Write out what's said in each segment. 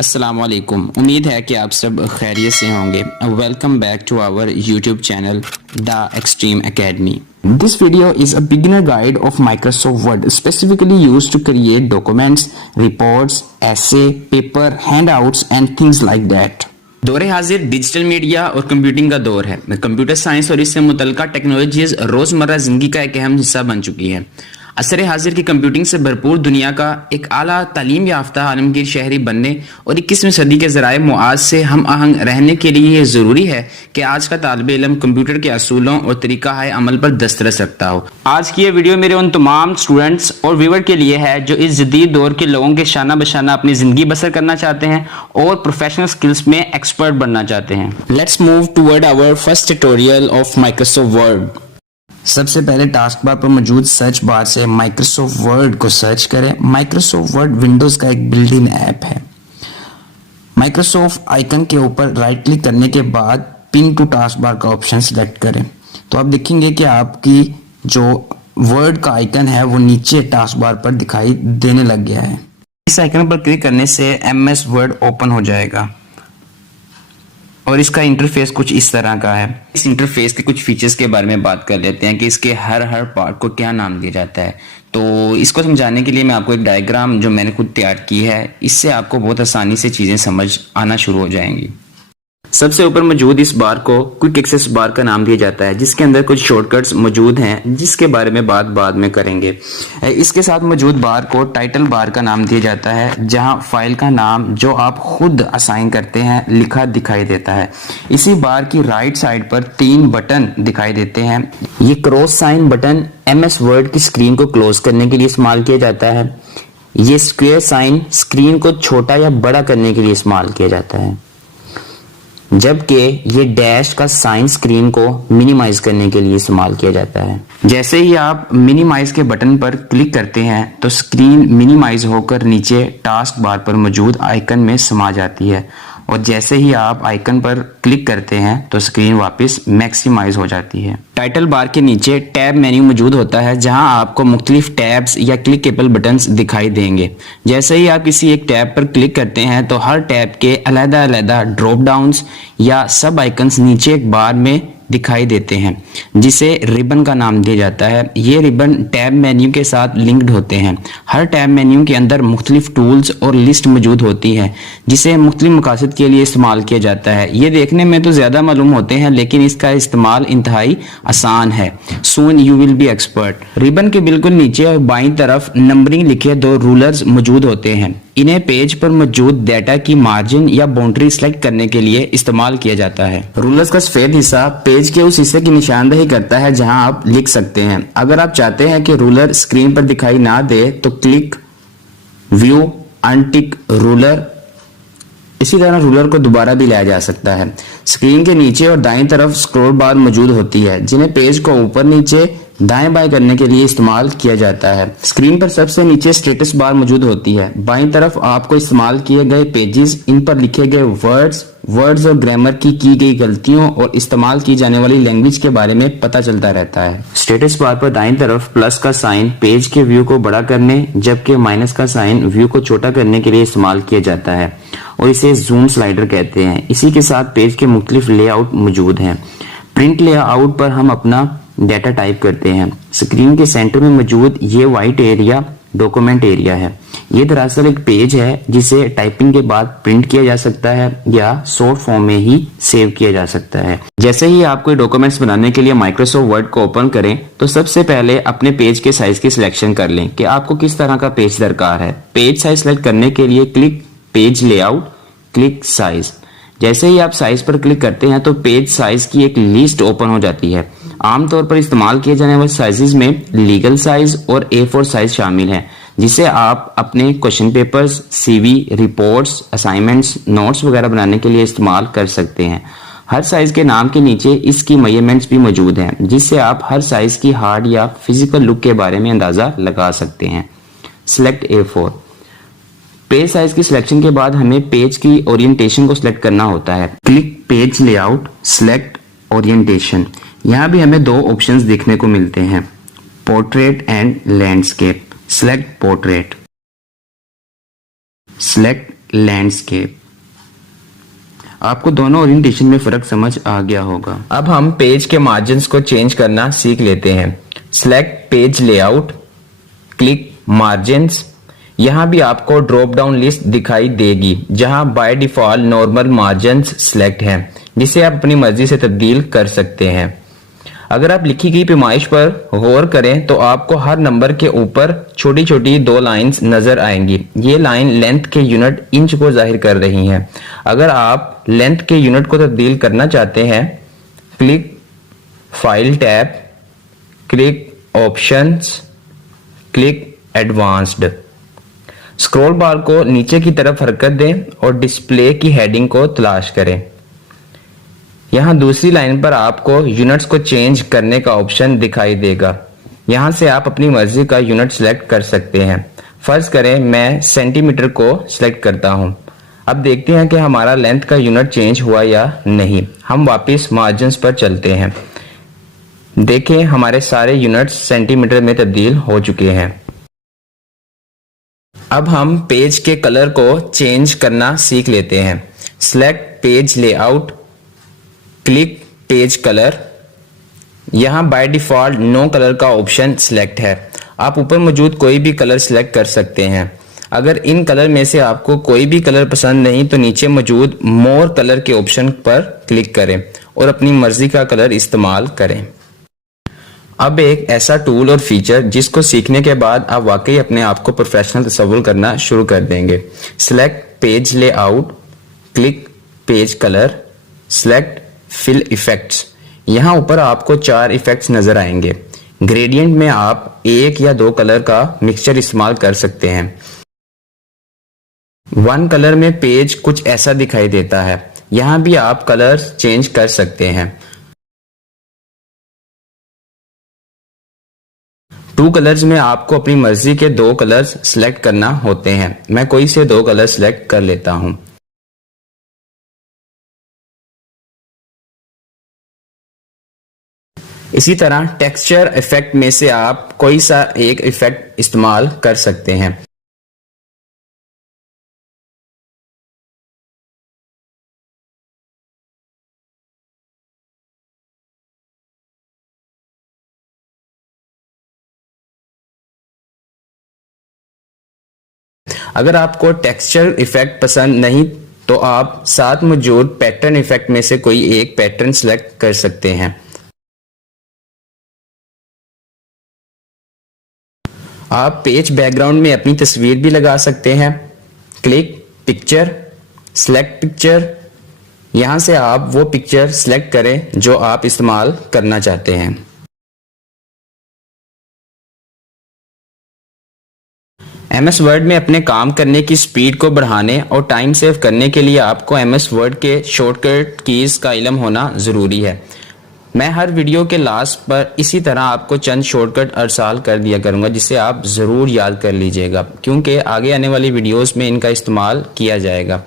अस्सलामुअलैकुम। उम्मीद है कि आप सब खैरियत से होंगे। Welcome back to our YouTube channel the extreme academy. This video is a beginner guide of Microsoft Word specifically used to create documents, reports, essay, paper, handouts and things like that। दौरे हाजिर digital media और computing का दौर है। Computer science और इससे मुतल्लिका technologies रोजमर्रा जिंदगी का एक अहम हिस्सा बन चुकी है। असर हाजिर की कंप्यूटिंग से भरपूर दुनिया का एक आला तालीम याफ्ता आलमगीर शहरी बनने और 21वीं सदी के ज़राए मुआज से हम आहंग रहने के लिए ये ज़रूरी है कि आज का तालिब इल्म कंप्यूटर के असूलों और तरीका है अमल पर दस्तरस रखता हो। आज की ये वीडियो मेरे उन तमाम स्टूडेंट्स और व्यूवर के लिए है जो इस जदीद दौर के लोगों के शाना बशाना अपनी ज़िंदगी बसर करना चाहते हैं और प्रोफेशनल स्किल्स में एक्सपर्ट बनना चाहते हैं। Let's move toward our first tutorial of Microsoft Word. सबसे पहले टास्क बार पर मौजूद सर्च बार से माइक्रोसॉफ्ट वर्ड को सर्च करें। माइक्रोसॉफ्ट वर्ड विंडोज का एक बिल्ट इन ऐप है। माइक्रोसॉफ्ट आइकन के ऊपर राइट क्लिक करने के बाद पिन टू टास्क बार का ऑप्शन सिलेक्ट करें तो आप देखेंगे कि आपकी जो वर्ड का आइकन है वो नीचे टास्क बार पर दिखाई देने लग गया है। इस आइकन पर क्लिक करने से MS वर्ड ओपन हो जाएगा और इसका इंटरफेस कुछ इस तरह का है। इस इंटरफेस के कुछ फीचर्स के बारे में बात कर लेते हैं कि इसके हर पार्ट को क्या नाम दिया जाता है। तो इसको समझाने के लिए मैं आपको एक डायग्राम जो मैंने खुद तैयार की है, इससे आपको बहुत आसानी से चीज़ें समझ आना शुरू हो जाएंगी। सबसे ऊपर मौजूद इस बार को क्विक एक्सेस बार का नाम दिया जाता है, जिसके अंदर कुछ शॉर्टकट्स मौजूद हैं जिसके बारे में बात बाद में करेंगे। इसके साथ मौजूद बार को टाइटल बार का नाम दिया जाता है, जहां फाइल का नाम जो आप खुद असाइन करते हैं लिखा दिखाई देता है। इसी बार की राइट साइड पर 3 बटन दिखाई देते हैं। ये cross sign button MS Word की स्क्रीन को क्लोज करने के लिए इस्तेमाल किया जाता है। ये स्क्वायर साइन स्क्रीन को छोटा या बड़ा करने के लिए इस्तेमाल किया जाता है, जबकि ये डैश का साइन स्क्रीन को मिनिमाइज करने के लिए इस्तेमाल किया जाता है। जैसे ही आप मिनिमाइज के बटन पर क्लिक करते हैं तो स्क्रीन मिनिमाइज होकर नीचे टास्क बार पर मौजूद आइकन में समा जाती है और जैसे ही आप आइकन पर क्लिक करते हैं तो स्क्रीन वापस मैक्सिमाइज हो जाती है। टाइटल बार के नीचे टैब मेन्यू मौजूद होता है, जहां आपको मुख्तलिफ टैब्स या क्लिकेबल बटन्स दिखाई देंगे। जैसे ही आप किसी एक टैब पर क्लिक करते हैं तो हर टैब के अलग-अलग ड्रॉप डाउन्स या सब आइकन्स नीचे एक बार में दिखाई देते हैं, जिसे रिबन का नाम दिया जाता है। ये रिबन टैब मेन्यू के साथ लिंक्ड होते हैं। हर टैब मेन्यू के अंदर मुख्तलिफ टूल्स और लिस्ट मौजूद होती है, जिसे मुख्तलिफ मकासद के लिए इस्तेमाल किया जाता है। ये देखने में तो ज़्यादा मालूम होते हैं, लेकिन इसका इस्तेमाल इंतहाई आसान है। Soon you will be expert. Ribbon के बिल्कुल नीचे और बाईं तरफ नंबरिंग लिखे 2 रूलर्स मौजूद होते हैं। इन्हें पेज पर मौजूद डाटा की मार्जिन या बाउंड्री सेलेक्ट करने के लिए इस्तेमाल किया जाता है। रूलर्स का सफेद हिस्सा पेज के उस हिस्से की निशानदेही करता है जहां आप लिख सकते हैं। अगर आप चाहते हैं कि रूलर स्क्रीन पर दिखाई ना दे तो क्लिक व्यू अनटिक रूलर। इसी तरह रूलर को दोबारा भी लाया जा सकता है। स्क्रीन के नीचे और दाईं तरफ स्क्रॉल बार मौजूद होती है, जिन्हें पेज को ऊपर नीचे दाएं बाएं करने के लिए इस्तेमाल किया जाता है। स्क्रीन पर सबसे नीचे स्टेटस बार मौजूद होती है। बाईं तरफ आपको इस्तेमाल किए गए पेजेस, इन पर लिखे गए वर्ड्स और ग्रामर की गई गलतियों और इस्तेमाल की जाने वाली लैंग्वेज के बारे में पता चलता रहता है। स्टेटस बार पर दाईं तरफ प्लस का साइन पेज के व्यू को बड़ा करने, जबकि माइनस का साइन व्यू को छोटा करने के लिए इस्तेमाल किया जाता है और इसे जूम स्लाइडर कहते हैं। इसी के साथ पेज के मुख्तलिफ लेआउट मौजूद हैं। प्रिंट लेआउट पर हम अपना डाटा टाइप करते हैं। स्क्रीन के सेंटर में मौजूद ये व्हाइट एरिया डॉक्यूमेंट एरिया है। ये दरअसल एक पेज है जिसे टाइपिंग के बाद प्रिंट किया जा सकता है या शॉर्ट फॉर्म में ही सेव किया जा सकता है। जैसे ही आप कोई डॉक्यूमेंट्स बनाने के लिए माइक्रोसॉफ्ट वर्ड को ओपन करें तो सबसे पहले अपने पेज के साइज की सिलेक्शन कर लें कि आपको किस तरह का पेज दरकार है। पेज साइज सेलेक्ट करने के लिए click page layout, click size. जैसे ही आप साइज पर क्लिक करते हैं तो पेज साइज की एक लिस्ट ओपन हो जाती है। आमतौर पर इस्तेमाल किए जाने वाले साइजेस में लीगल साइज और A4 साइज शामिल है, जिसे आप अपने question papers, CV, reports, assignments, notes वगैरह बनाने के लिए इस्तेमाल कर सकते हैं। हर साइज के नाम के नीचे इसकी मेजरमेंट्स भी मौजूद हैं, जिससे आप हर साइज की हार्ड या फिजिकल लुक के बारे में अंदाजा लगा सकते हैं। Select A4। पेज साइज की सिलेक्शन के बाद हमें पेज की ओरिएंटेशन को सिलेक्ट करना होता है। Click page layout, select orientation. यहाँ भी हमें 2 ऑप्शंस देखने को मिलते हैं, portrait and landscape. Select portrait, select landscape. आपको दोनों ओरिएंटेशन में फ़र्क समझ आ गया होगा। अब हम पेज के मार्जिन्स को चेंज करना सीख लेते हैं। Select page layout, click margins. यहाँ भी आपको ड्रॉप डाउन लिस्ट दिखाई देगी जहाँ by default normal margins select है, जिसे आप अपनी मर्जी से तब्दील कर सकते हैं। अगर आप लिखी गई पैमाइश पर गौर करें तो आपको हर नंबर के ऊपर छोटी छोटी 2 लाइंस नजर आएंगी। ये लाइन लेंथ के यूनिट इंच को जाहिर कर रही हैं। अगर आप लेंथ के यूनिट को तब्दील करना चाहते हैं, click file tab, click options, click advanced. Scroll बार को नीचे की तरफ हरकत दें और डिस्प्ले की हेडिंग को तलाश करें। यहाँ दूसरी लाइन पर आपको यूनिट्स को चेंज करने का ऑप्शन दिखाई देगा। यहाँ से आप अपनी मर्जी का यूनिट सिलेक्ट कर सकते हैं। फर्ज करें मैं सेंटीमीटर को सिलेक्ट करता हूँ। अब देखते हैं कि हमारा लेंथ का यूनिट चेंज हुआ या नहीं। हम वापस मार्जिन्स पर चलते हैं। देखें हमारे सारे यूनिट्स सेंटीमीटर में तब्दील हो चुके हैं। अब हम पेज के कलर को चेंज करना सीख लेते हैं। Select page layout, click page colour. यहाँ बाय डिफॉल्ट नो कलर का ऑप्शन सिलेक्ट है। आप ऊपर मौजूद कोई भी कलर सिलेक्ट कर सकते हैं। अगर इन कलर में से आपको कोई भी कलर पसंद नहीं तो नीचे मौजूद मोर कलर के ऑप्शन पर क्लिक करें और अपनी मर्जी का कलर इस्तेमाल करें। अब एक ऐसा टूल और फीचर जिसको सीखने के बाद आप वाकई अपने आप को प्रोफेशनल तस्वुर करना शुरू कर देंगे। Select page layout, click page colour, select fill effects. यहाँ ऊपर आपको 4 इफेक्ट्स नजर आएंगे। ग्रेडियंट में आप 1 या 2 कलर का मिक्सचर इस्तेमाल कर सकते हैं। 1 कलर में पेज कुछ ऐसा दिखाई देता है। यहाँ भी आप कलर चेंज कर सकते हैं। 2 कलर्स में आपको अपनी मर्जी के 2 कलर्स सिलेक्ट करना होते हैं। मैं कोई से 2 कलर सिलेक्ट कर लेता हूं। इसी तरह टेक्सचर इफेक्ट में से आप कोई सा एक इफेक्ट इस्तेमाल कर सकते हैं। अगर आपको टेक्सचर इफेक्ट पसंद नहीं तो आप साथ मौजूद पैटर्न इफेक्ट में से कोई एक पैटर्न सिलेक्ट कर सकते हैं। आप पेज बैकग्राउंड में अपनी तस्वीर भी लगा सकते हैं। Click picture, select picture. यहां से आप वो पिक्चर सिलेक्ट करें जो आप इस्तेमाल करना चाहते हैं। MS वर्ड में अपने काम करने की स्पीड को बढ़ाने और टाइम सेव करने के लिए आपको MS वर्ड के शॉर्टकट कीज का इल्म होना ज़रूरी है। मैं हर वीडियो के लास्ट पर इसी तरह आपको चंद शॉर्टकट अरसाल कर दिया करूंगा जिसे आप ज़रूर याद कर लीजिएगा, क्योंकि आगे आने वाली वीडियोस में इनका इस्तेमाल किया जाएगा।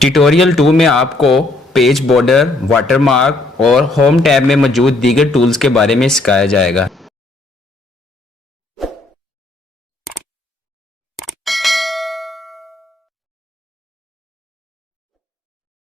ट्यूटोरियल 2 में आपको पेज बॉर्डर, वाटरमार्क और होम टैब में मौजूद दीगर टूल्स के बारे में सिखाया जाएगा।